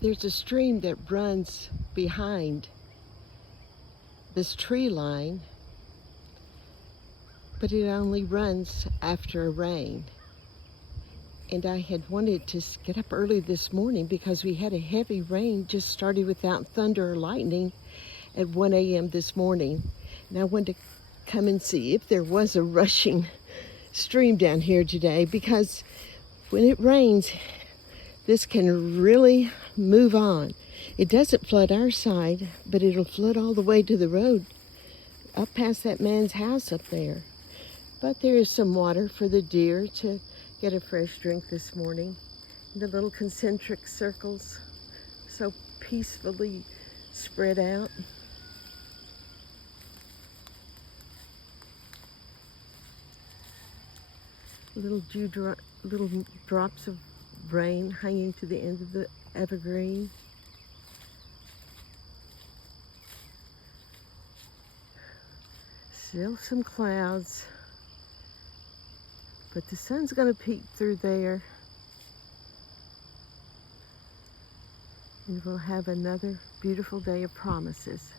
There's a stream that runs behind this tree line, but it only runs after a rain. And I had wanted to get up early this morning because we had a heavy rain, just started without thunder or lightning at 1 a.m. this morning. And I wanted to come and see if there was a rushing stream down here today, because when it rains, this can really move on. It doesn't flood our side, but it'll flood all the way to the road, up past that man's house up there. But there is some water for the deer to get a fresh drink this morning. The little concentric circles so peacefully spread out. Little drops of rain hanging to the end of the evergreen. Still some clouds, but the sun's going to peek through there, and we'll have another beautiful day of promises.